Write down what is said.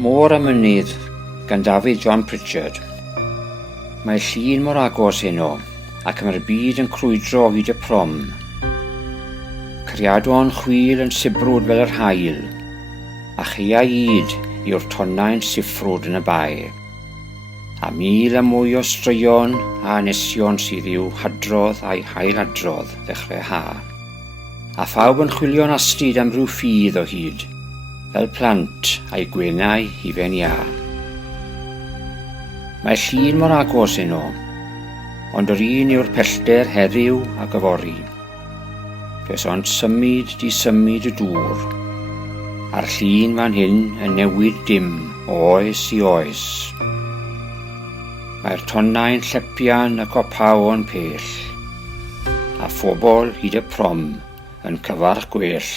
Môr a mynydd gan Dafydd John Pritchard. Mae'r llun mor agos heno, ac mae'r byd yn crwydro o hyd y prom. Criadon chwil yn sibrwd fel yr haul, a cheia id yw'r tonnau'n siffrwd yn y bai. A mil a mwy o straeon a anesion sydd i'w hadrodd a'i hailadrodd ddechrau ha. A phawb yn chwilio'n astryd am ryw ffydd o hyd, fel plant a'i gwenau hufen ia. Mae'r llun mor agos heno, ond yr un yw'r pellter heddiw a gyfori. Does ond symud di symud y dŵr, a'r llun fan hyn yn newid dim o oes i oes. Mae'r tonnau'n llepian ac o paw o'n pell, a phobl hyd y prom yn cyfarch gwell.